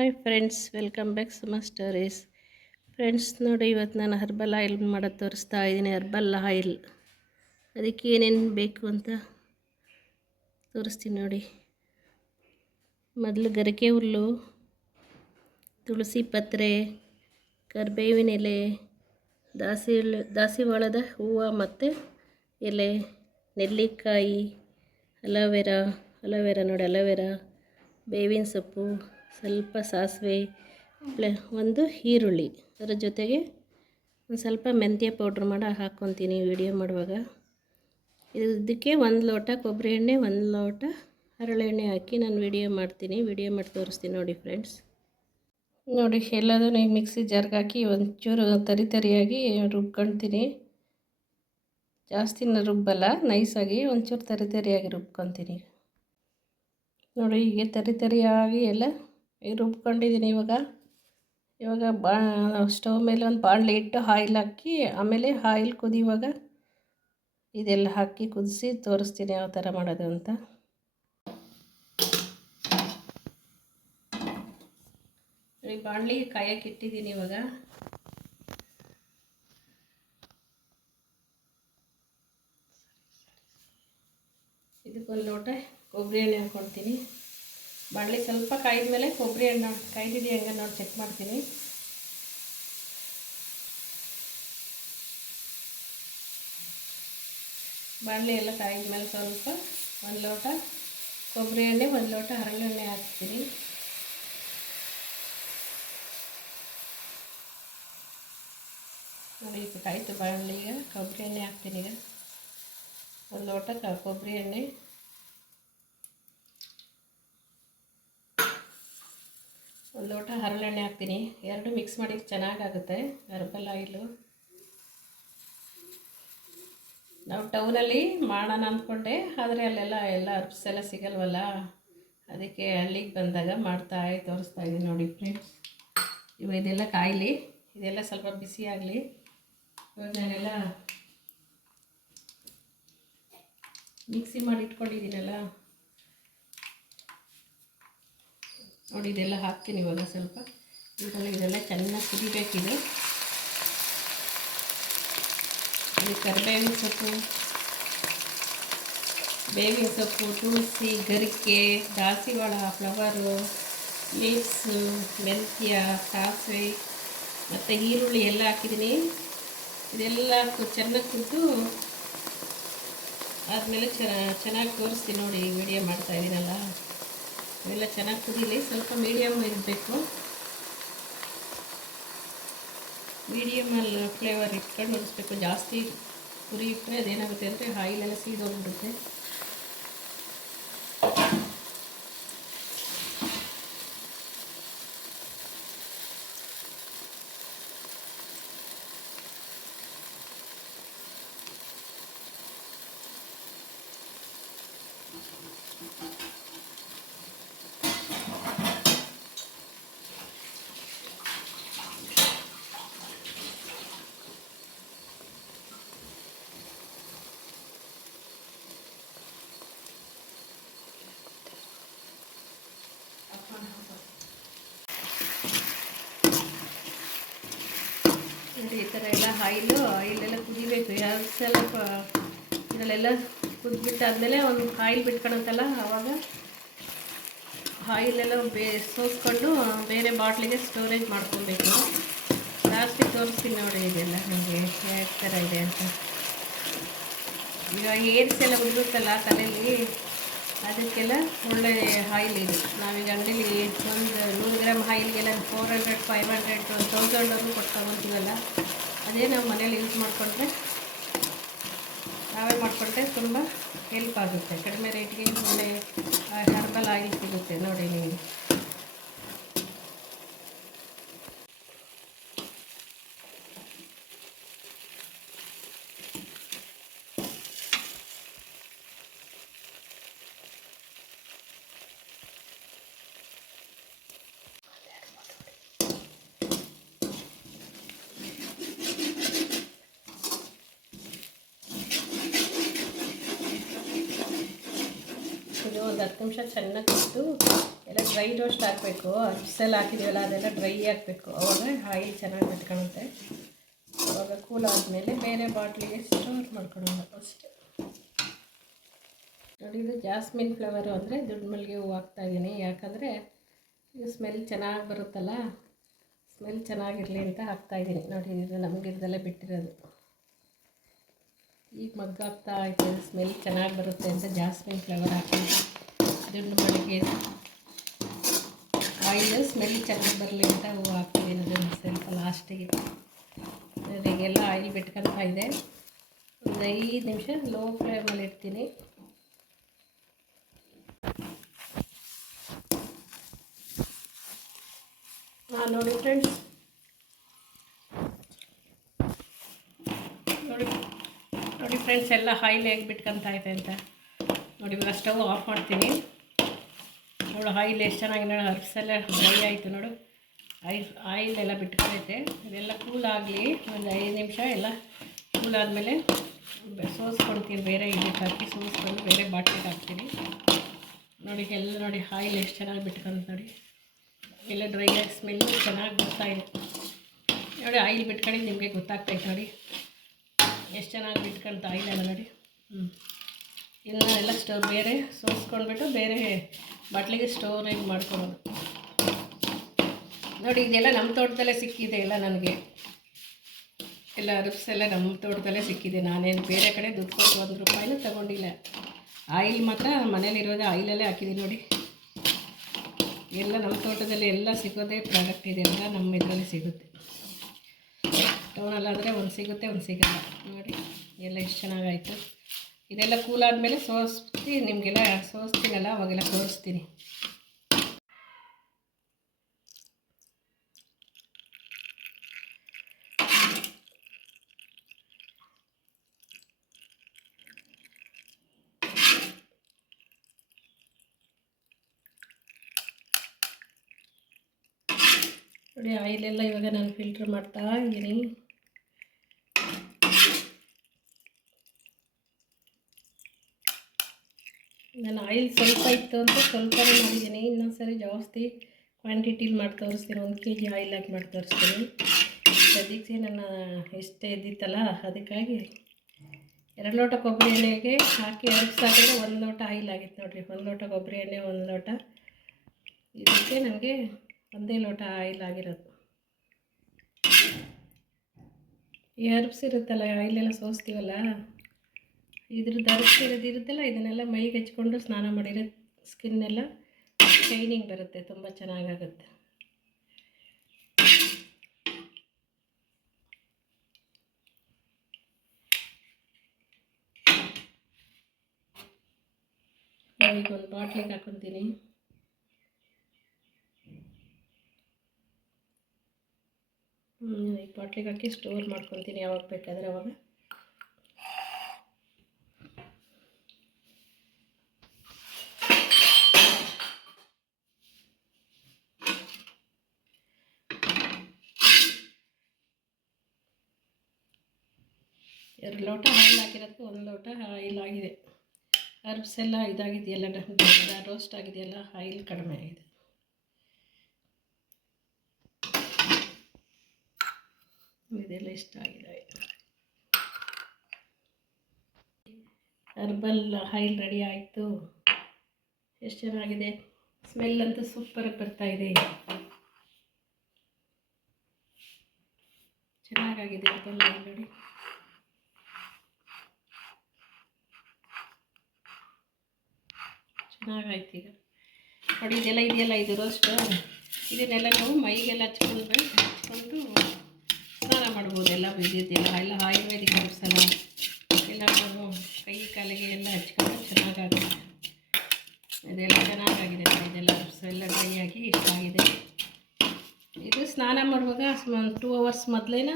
Hi friends, welcome back Suma stories. Friends, ನೋಡಿ, ಇವತ್ತು ನಾನು ಹರ್ಬಲ್ ಆಯಿಲ್ ಮಾಡೋದು ತೋರಿಸ್ತಾ ಇದ್ದೀನಿ, ಹರ್ಬಲ್ ಆಯಿಲ್. ಅದಕ್ಕೆ ಏನೇನು ಬೇಕು ಅಂತ ತೋರಿಸ್ತೀನಿ ನೋಡಿ. ಮೊದಲು ಗರಿಕೆ ಹುಲ್ಲು, ತುಳಸಿ ಪತ್ರೆ, ಕರ್ಬೇವಿನ ಎಲೆ, ದಾಸಿ ದಾಸಿವಾಳದ ಹೂವು ಮತ್ತು ಎಲೆ, ನೆಲ್ಲಿಕಾಯಿ, ಅಲೋವೆರಾ ಅಲೋವೆರಾ ನೋಡಿ, ಅಲೋವೆರಾ, ಬೇವಿನ ಸೊಪ್ಪು. ಸ್ವಲ್ಪ ಸಾಸಿವೆ ಒಂದು ಈರುಳ್ಳಿ ಅದರ ಜೊತೆಗೆ ಒಂದು ಸ್ವಲ್ಪ ಮೆಂತ್ಯ ಪೌಡ್ರ್ ಮಾಡಿ ಹಾಕ್ಕೊತೀನಿ ವಿಡಿಯೋ ಮಾಡುವಾಗ. ಇದಕ್ಕೆ ಒಂದು ಲೋಟ ಕೊಬ್ಬರಿ ಎಣ್ಣೆ, ಒಂದು ಲೋಟ ಹರಳೆಣ್ಣೆ ಹಾಕಿ ನಾನು ವಿಡಿಯೋ ಮಾಡ್ತೀನಿ. ವಿಡಿಯೋ ಮಾಡಿ ತೋರಿಸ್ತೀನಿ ನೋಡಿ ಫ್ರೆಂಡ್ಸ್. ನೋಡಿ, ಎಲ್ಲದನ್ನು ಮಿಕ್ಸಿ ಜಾರ್ಗೆ ಹಾಕಿ ಒಂಚೂರು ತರಿ ತರಿಯಾಗಿ ರುಬ್ಕೊಳ್ತೀನಿ. ಜಾಸ್ತಿ ರುಬ್ಬಲ್ಲ, ನೈಸಾಗಿ ಒಂಚೂರು ತರಿ ತರಿಯಾಗಿ ರುಬ್ಕೊತೀನಿ ನೋಡಿ, ಹೀಗೆ ತರಿ ತರಿಯಾಗಿ ಎಲ್ಲ ರುಬ್ಕೊಂಡಿದ್ದೀನಿ ಇವಾಗ. ಇವಾಗ ಬಾ, ಸ್ಟವ್ ಮೇಲೆ ಒಂದು ಬಾಣಲೆ ಇಟ್ಟು ಆಯಿಲ್ ಹಾಕಿ, ಆಮೇಲೆ ಆಯಿಲ್ ಕುದಿಯುವಾಗ ಇದೆಲ್ಲ ಹಾಕಿ ಕುದಿಸಿ ತೋರಿಸ್ತೀನಿ ಯಾವ ಥರ ಮಾಡೋದು ಅಂತ. ಈ ಬಾಣಲಿ ಕಾಯಕ್ಕೆ ಇಟ್ಟಿದ್ದೀನಿ ಇವಾಗ. ಇದಕ್ಕೊಂದು ಲೋಟ ಕೊಬ್ಬರಿ ಎಣ್ಣೆ ಹಾಕ್ಕೊಳ್ತೀನಿ ಬಾಣಲಿ ಸ್ವಲ್ಪ ಕಾಯ್ದ ಮೇಲೆ ಕೊಬ್ಬರಿ ಎಣ್ಣೆ ಕಾಯ್ದಿದೆಯಾ ಹಂಗೆ ನೋಡಿ ಚೆಕ್ ಮಾಡ್ತೀನಿ. ಬಾಣಲಿ ಎಲ್ಲ ಕಾಯಿದ ಮೇಲೆ ಸ್ವಲ್ಪ ಒಂದು ಲೋಟ ಕೊಬ್ಬರಿ ಎಣ್ಣೆ, ಒಂದು ಲೋಟ ಹರಳೆ ಎಣ್ಣೆ ಹಾಕ್ತೀನಿ. ನೋಡಿ, ಈಗ ಕಾಯ್ತು ಈಗ ಕೊಬ್ಬರಿ ಎಣ್ಣೆ ಹಾಕ್ತೀನಿ ಈಗ. ಒಂದು ಲೋಟ ಕೊಬ್ಬರಿ ಎಣ್ಣೆ. ಲೋಟ ಹರಳೆಣ್ಣೆ ಹಾಕ್ತೀನಿ. ಎರಡು ಮಿಕ್ಸ್ ಮಾಡಿ ಚೆನ್ನಾಗಾಗುತ್ತೆ. ಹರ್ಬಲ್ ಆಯಿಲು ನಾವು ಟೌನಲ್ಲಿ ಮಾಡೋಣ ಅಂದ್ಕೊಂಡೆ ಆದರೆ ಅಲ್ಲೆಲ್ಲ ಎಲ್ಲ ಹರ್ಬ್ಸ್ ಎಲ್ಲ ಸಿಗಲ್ವಲ್ಲ. ಅದಕ್ಕೆ ಹಳ್ಳಿಗೆ ಬಂದಾಗ ಮಾಡ್ತಾ ತೋರಿಸ್ತಾ ಇದ್ದೀನಿ ನೋಡಿ ಫ್ರೆಂಡ್ಸ್ ಇವಾಗ ಇದೆಲ್ಲ ಕಾಯಲಿ. ಇದೆಲ್ಲ ಸ್ವಲ್ಪ ಬಿಸಿ ಆಗಲಿ. ಇವಾಗ ನಾನೆಲ್ಲ ಮಿಕ್ಸಿ ಮಾಡಿ ಇಟ್ಕೊಂಡಿದ್ದೀನಲ್ಲ. ನೋಡಿ, ಇದೆಲ್ಲ ಹಾಕ್ತೀನಿ ಇವಾಗ ಸ್ವಲ್ಪ. ಇದೆಲ್ಲ ಇದೆಲ್ಲ ಚೆನ್ನಾಗಿ ಕುದಿಬೇಕಿದೆ. ಇದು ಕರಿಬೇವಿನ ಸೊಪ್ಪು, ಬೇವಿನ ಸೊಪ್ಪು, ತುಳಸಿ, ಗರಿಕೆ, ದಾಸಿವಾಳ, ಫ್ಲವರು, ಲೀವ್ಸು, ಮೆಂತ್ಯ, ಸಾಸಿವೆ, ಮತ್ತು ಈರುಳ್ಳಿ ಎಲ್ಲ ಹಾಕಿದ್ದೀನಿ. ಇದೆಲ್ಲ ಚೆನ್ನಾಗಿ ಕುದ್ದು ಆದಮೇಲೆ ಚೆನ್ನಾಗಿ ತೋರಿಸ್ತೀನಿ ನೋಡಿ ವಿಡಿಯೋ ಮಾಡ್ತಾ ಇದ್ದೀನಲ್ಲ ಇವೆಲ್ಲ ಚೆನ್ನಾಗಿ ಕುದೀಲಿ. ಸ್ವಲ್ಪ ಮೀಡಿಯಮ್ ಇರಬೇಕು. ಮೀಡಿಯಮಲ್ಲಿ ಫ್ಲೇವರ್ ಇಟ್ಕೊಂಡು ಉಳಿಸ್ಬೇಕು ಜಾಸ್ತಿ ಕುರಿ ಇಟ್ಟರೆ ಅದೇನಾಗುತ್ತೆ ಅಂದರೆ ಆಯಿಲೆಲ್ಲ ಸೀದೋಗ್ಬಿಡುತ್ತೆ ಈ ಥರ ಎಲ್ಲ ಆಯಿಲು, ಆಯಿಲೆಲ್ಲ ಕುದಿಬೇಕು. ಸಲ ಇದರಲ್ಲೆಲ್ಲ ಕುದ್ಬಿಟ್ಟಾದಮೇಲೆ ಒಂದು ಆಯಿಲ್ ಬಿಟ್ಕೊಳತ್ತಲ್ಲ ಆವಾಗ ಆಯಿಲೆಲ್ಲ ಬೇ, ಸೋಸ್ಕೊಂಡು ಬೇರೆ ಬಾಟ್ಲಿಗೆ ಸ್ಟೋರೇಜ್ ಮಾಡ್ಕೊಬೇಕು. ಜಾಸ್ತಿ ತೋರಿಸ್ತೀನಿ ನೋಡಿ ಇದೆಲ್ಲ ನನಗೆ ಯಾವ ಥರ ಇದೆ ಅಂತ. ಇವಾಗ ಏರ್ಸ್ ಎಲ್ಲ ಉದುರುತ್ತಲ್ಲ ತಲೆಯಲ್ಲಿ ಅದಕ್ಕೆಲ್ಲ ಒಳ್ಳೆ ಆಯಿಲ್ ಇದೆ ನಾವೀಗ ಅಂಗಡೀಲಿ ಒಂದು ನೂರು ಗ್ರಾಮ್ ಆಯಿಲ್ಗೆಲ್ಲ ಫೋರ್ ಹಂಡ್ರೆಡ್ ಫೈವ್ ಹಂಡ್ರೆಡ್ ಒಂದು ತೌಸಂಡ್ವರೆಗೂ ಕೊಟ್ಟು ತಗೊತೀವಲ್ಲ, ಅದೇ ನಾವು ಮನೇಲಿ ಯೂಸ್ ಮಾಡಿಕೊಂಡ್ರೆ ನಾವೇ ಮಾಡಿಕೊಂಡ್ರೆ ತುಂಬ ಹೆಲ್ಪ್ ಆಗುತ್ತೆ. ಕಡಿಮೆ ರೇಟ್ಗೆ ಒಳ್ಳೆ ಹರ್ಬಲ್ ಆಯಿಲ್ ಸಿಗುತ್ತೆ ನೋಡಿ ನೀವು ಇದು ಒಂದು ಹತ್ತು ನಿಮಿಷ ಚೆನ್ನಾಗಿ ಕುದ್ದು ಎಲ್ಲ ಡ್ರೈ ರೋಸ್ಟ್ ಹಾಕಬೇಕು. ಅರ್ಸೆಲ್ಲ ಹಾಕಿದೀವಲ್ಲ ಅದೆಲ್ಲ ಡ್ರೈ ಹಾಕಬೇಕು. ಅವಾಗ ಆಯಿಲ್ ಚೆನ್ನಾಗಿ ಬಿಟ್ಕೊಳುತ್ತೆ ಅವಾಗ ಕೂಲ್ ಆದಮೇಲೆ ಬೇರೆ ಬಾಟ್ಲಿಗೆ ಸ್ಟೋರ್ ಮಾಡ್ಕೊಳೋಣ ಅಷ್ಟೇ. ನೋಡಿ, ಇದು ಜಾಸ್ಮಿನ್ ಫ್ಲವರು ಅಂದರೆ ದುಡ್ಡು ಮಲ್ಲಿಗೆ ಹೂವು ಹಾಕ್ತಾಯಿದ್ದೀನಿ ಯಾಕಂದರೆ ಇದು ಸ್ಮೆಲ್ ಚೆನ್ನಾಗಿ ಬರುತ್ತಲ್ಲ, ಸ್ಮೆಲ್ ಚೆನ್ನಾಗಿರಲಿ ಅಂತ ಹಾಕ್ತಾಯಿದ್ದೀನಿ ನೋಡಿ, ಇದು ನಮಗಿರ್ದೆಲ್ಲ ಬಿಟ್ಟಿರೋದು. ಈಗ ಮಗ್ಗಾಗ್ತಾ ಐತೆ ಸ್ಮೆಲ್ ಚೆನ್ನಾಗಿ ಬರುತ್ತೆ ಅಂತ ಜಾಸ್ಮಿನ್ ಫ್ಲವರ್ ಹಾಕಿ ದುಡ್ಡು ಮಲ್ಲಿಗೆ ಆಯಿಲ್ ಸ್ಮೆಲ್ ಚೆನ್ನಾಗಿ ಬರಲಿ ಅಂತ ಹೂವು ಹಾಕ್ತಿದ್ದೀನಿ ಅದನ್ನು ಸ್ವಲ್ಪ ಲಾಸ್ಟಿಗೆ ಅದಕ್ಕೆಲ್ಲ ಆಯಿಲ್ ಬಿಟ್ಕೊಂತ ಇದೆ ಒಂದು ಐದು ನಿಮಿಷ ಲೋ ಫ್ಲೇಮಲ್ಲಿ ಇಡ್ತೀನಿ. ಹಾಂ ನೋಡಿ ಫ್ರೆಂಡ್ಸ್ ನೋಡಿ ನೋಡಿ ಫ್ರೆಂಡ್ಸ್ ಎಲ್ಲ ಆಯಿಲ್ ಹೇಗೆ ಬಿಟ್ಕೊತಾ ಇದೆ ಅಂತ. ನೋಡಿ, ಇವಾಗ ಸ್ಟವ್ ಆಫ್ ಮಾಡ್ತೀನಿ. ನೋಡು, ಆಯಿಲ್ ಎಷ್ಟು ಚೆನ್ನಾಗಿ ನೋಡು ಹರ್ಬ್ಸ್ ಎಲ್ಲ ಡ್ರೈ ಆಯಿತು ನೋಡು. ಆಯಿಲ್ ಆಯಿಲ್ ಎಲ್ಲ ಬಿಟ್ಕೊಳೈತೆ ಇದೆಲ್ಲ ಕೂಲ್ ಆಗಲಿ, ಒಂದು ಐದು ನಿಮಿಷ ಎಲ್ಲ ಕೂಲ್ ಆದಮೇಲೆ ಸೋಸ್ಕೊಡ್ತೀನಿ ಬೇರೆ ಇದಕ್ಕೆ ಹಾಕಿ ಸೋಸ್ಕೊಂಡು ಬೇರೆ ಬಾಟ್ಲಿಗೆ ಹಾಕ್ತೀನಿ. ನೋಡಿ, ಎಲ್ಲ ನೋಡಿ, ಆಯಿಲ್ ಎಷ್ಟು ಚೆನ್ನಾಗಿ ಬಿಟ್ಕೊಂತ ನೋಡಿ. ಎಲ್ಲ ಡ್ರೈ ಆಗಿ ಸ್ಮೆಲ್ಲು ಚೆನ್ನಾಗಿ ಬರ್ತಾಯಿದೆ ನೋಡಿ, ಆಯಿಲ್ ಬಿಟ್ಕೊಂಡು ನಿಮಗೆ ಗೊತ್ತಾಗ್ತೈತೆ ನೋಡಿ. ಎಷ್ಟು ಚೆನ್ನಾಗಿ ಬಿಟ್ಕೊಂತ ಆಯಿಲ್ ಎಲ್ಲ ನೋಡಿ. ಹ್ಞೂ ಇನ್ನು ಎಲ್ಲ ಸ್ಟೋರ್ ಬೇರೆ ಸೋಸ್ಕೊಂಡ್ಬಿಟ್ಟು ಬೇರೆ ಬಾಟ್ಲಿಗೆ ಸ್ಟೋರೇಜ್ ಮಾಡ್ಕೊಳೋದು? ನೋಡಿ, ಇದೆಲ್ಲ ನಮ್ಮ ತೋಟದಲ್ಲೇ ಸಿಕ್ಕಿದೆ ಎಲ್ಲ ನನಗೆ. ಎಲ್ಲ ಅರ್ಬ್ಸ್ ಎಲ್ಲ ನಮ್ಮ ತೋಟದಲ್ಲೇ ಸಿಕ್ಕಿದೆ. ನಾನೇನು ಬೇರೆ ಕಡೆ ದುಡ್ಡು ಕೊಟ್ಟು ಒಂದು ರೂಪಾಯಿನೂ ತಗೊಂಡಿಲ್ಲ. ಆಯಿಲ್ ಮಾತ್ರ ಮನೇಲಿರೋದೇ ಆಯಿಲಲ್ಲೇ ಹಾಕಿದ್ದೀನಿ ನೋಡಿ. ಎಲ್ಲ ನಮ್ಮ ತೋಟದಲ್ಲಿ ಎಲ್ಲ ಸಿಗೋದೇ ಪ್ರಾಡಕ್ಟ್ ಇದೆ ಎಲ್ಲ ನಮ್ಮ ಇದರಲ್ಲಿ ಸಿಗುತ್ತೆ. ಟೌನಲ್ಲಾದರೆ ಒಂದು ಸಿಗುತ್ತೆ, ಒಂದು ಸಿಗಲ್ಲ. ನೋಡಿ, ಎಲ್ಲ ಎಷ್ಟು ಚೆನ್ನಾಗಾಯಿತು. ಇದೆಲ್ಲ ಕೂಲ್ ಆದಮೇಲೆ ಸೋಸ್ತಿ, ನಿಮಗೆಲ್ಲ ಸೋಸ್ತೀನಲ್ಲ, ಅವಾಗೆಲ್ಲ ತೋರಿಸ್ತೀನಿ. ನೋಡಿ, ಆಯಿಲೆಲ್ಲ ಇವಾಗ ನಾನು ಫಿಲ್ಟ್ರ್ ಮಾಡ್ತಾ ಇದ್ದೀನಿ. ನಾನು ಆಯಿಲ್ ಸ್ವಲ್ಪ ಇತ್ತು ಅಂತ ಸ್ವಲ್ಪನೇ ಮಾಡಿದ್ದೀನಿ. ಇನ್ನೊಂದು ಸರಿ ಜಾಸ್ತಿ ಕ್ವಾಂಟಿಟೀಲಿ ಮಾಡಿ ತೋರಿಸ್ತೀನಿ. ಒಂದು ಕೆ ಜಿ ಆಯಿಲ್ ಹಾಕಿ ಮಾಡಿ ತೋರಿಸ್ತೀನಿ. ಸದ್ಯಕ್ಕೆ ನನ್ನ ಇಷ್ಟ ಇದ್ದಿತ್ತಲ್ಲ, ಅದಕ್ಕಾಗಿ ಎರಡು ಲೋಟ ಕೊಬ್ಬರಿ ಎಣ್ಣೆಗೆ ಹಾಕಿ ಎರಡು ಸಾಕಿದ್ರೆ ಒಂದು ಲೋಟ ಆಯಿಲ್ ಆಗಿತ್ತು ನೋಡಿರಿ. ಒಂದು ಲೋಟ ಕೊಬ್ಬರಿ ಎಣ್ಣೆ, ಒಂದು ಲೋಟ. ಇದಕ್ಕೆ ನನಗೆ ಒಂದೇ ಲೋಟ ಆಯಿಲ್ ಆಗಿರೋದು. ಈ ಹರ್ಬ್ಸ್ ಇರುತ್ತಲ್ಲ, ಆಯಿಲೆಲ್ಲ ಸೋಸ್ತೀವಲ್ಲ? ಇದ್ರದ್ದು ಹರ್ಬ್ಸ್ ಇರೋದು ಇರುತ್ತಲ್ಲ, ಇದನ್ನೆಲ್ಲ ಮೈಗೆ ಹಚ್ಕೊಂಡು ಸ್ನಾನ ಮಾಡಿರೋ ಸ್ಕಿನ್ನೆಲ್ಲ ಶೈನಿಂಗ್ ಬರುತ್ತೆ, ತುಂಬ ಚೆನ್ನಾಗಾಗುತ್ತೆ. ಈಗ ಒಂದು ಬಾಟ್ಲಿಗೆ ಹಾಕೊತೀನಿ. ಈ ಬಾಟ್ಲಿಗೆ ಹಾಕಿ ಸ್ಟೋರ್ ಮಾಡ್ಕೊತೀನಿ ಯಾವಾಗ ಬೇಕಾದರೆ ಅವಾಗ. ಎರಡು ಲೋಟ ಆಯಿಲ್ ಹಾಕಿರೋದಕ್ಕೆ ಒಂದು ಲೋಟ ಆಯಿಲ್ ಆಗಿದೆ. ಹರ್ಬ್ಸ್ ಎಲ್ಲ ಇದಾಗಿದೆಯಲ್ಲ ರೋಸ್ಟ್ ಆಗಿದೆಯಲ್ಲ ಆಯಿಲ್ ಕಡಿಮೆ ಆಗಿದೆ. ಇದೆಲ್ಲ ಇಷ್ಟ ಆಗಿದೆ. ಹರ್ಬಲ್ ಆಯಿಲ್ ರೆಡಿ ಆಯಿತು. ಎಷ್ಟು ಚೆನ್ನಾಗಿದೆ? ಸ್ಮೆಲ್ ಅಂತೂ ಸೂಪರಾಗಿ ಬರ್ತಾ ಇದೆ. ಚೆನ್ನಾಗಾಗಿದೆ. ಹರ್ಬಲ್ ಆಯಿಲ್ ನೋಡಿ ಚೆನ್ನಾಗಾಯ್ತು ಈಗ ನೋಡಿ ಇದೆಲ್ಲ ಇದೆಯಲ್ಲ ಇದು ರೋಸ್ಟು ಇದನ್ನೆಲ್ಲ ನಾವು ಮೈಗೆಲ್ಲ ಹಚ್ಕೊಂಡು ಹಚ್ಕೊಂಡು ಸ್ನಾನ ಮಾಡ್ಬೋದು ಎಲ್ಲ ಇದ್ದಿದ್ದೆಲ್ಲ ಎಲ್ಲ ಆಯುರ್ವೇದಿಕ್ ಹರ್ಬ್ಸ್ ಎಲ್ಲ ನಾವು ಕೈ ಕಾಲಿಗೆ ಎಲ್ಲ ಹಚ್ಕೊಂಡು ಚೆನ್ನಾಗಾಗುತ್ತೆ. ಇದೆಲ್ಲ ಚೆನ್ನಾಗಾಗಿದೆ ಇದೆಲ್ಲ ಹರ್ಬ್ಸ್ ಎಲ್ಲ ಡ್ರೈ ಆಗಿ ಇಷ್ಟ ಆಗಿದೆ ಇದು ಸ್ನಾನ ಮಾಡುವಾಗ ಟೂ ಅವರ್ಸ್ ಮೊದಲೇನ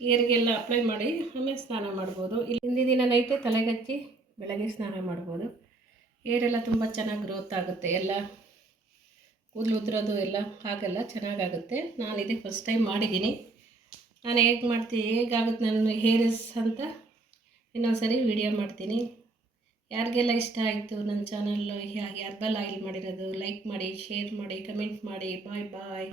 ಏರಿಗೆಲ್ಲ ಅಪ್ಲೈ ಮಾಡಿ ಆಮೇಲೆ ಸ್ನಾನ ಮಾಡ್ಬೋದು. ಇಲ್ಲಿ ಹಿಂದಿನ ದಿನ ನೈಟೇ ತಲೆಗೆ ಹಚ್ಚಿ ಬೆಳಗ್ಗೆ ಸ್ನಾನ ಮಾಡ್ಬೋದು. ಏರೆಲ್ಲ ತುಂಬ ಚೆನ್ನಾಗಿ ಗ್ರೋತ್ ಆಗುತ್ತೆ. ಎಲ್ಲ ಕೂದಲು ಉದ್ರೋದು ಎಲ್ಲ ಹಾಗೆಲ್ಲ ಚೆನ್ನಾಗಾಗುತ್ತೆ. ನಾನು ಇದೇ ಫಸ್ಟ್ ಟೈಮ್ ಮಾಡಿದ್ದೀನಿ. ನಾನು ಹೇಗೆ ಮಾಡ್ತೀನಿ ಹೇಗಾಗುತ್ತೆ ನನ್ನ ಹೇರ್ಸ್ ಅಂತ ಇನ್ನೊಂದು ಸರಿ ವಿಡಿಯೋ ಮಾಡ್ತೀನಿ. ಯಾರಿಗೆಲ್ಲ ಇಷ್ಟ ಆಯಿತು ನನ್ನ ಚಾನಲ್ ಹರ್ಬಲ್ ಆಯಿಲ್ ಮಾಡಿರೋದು ಲೈಕ್ ಮಾಡಿ ಶೇರ್ ಮಾಡಿ ಕಮೆಂಟ್ ಮಾಡಿ ಬಾಯ್ ಬಾಯ್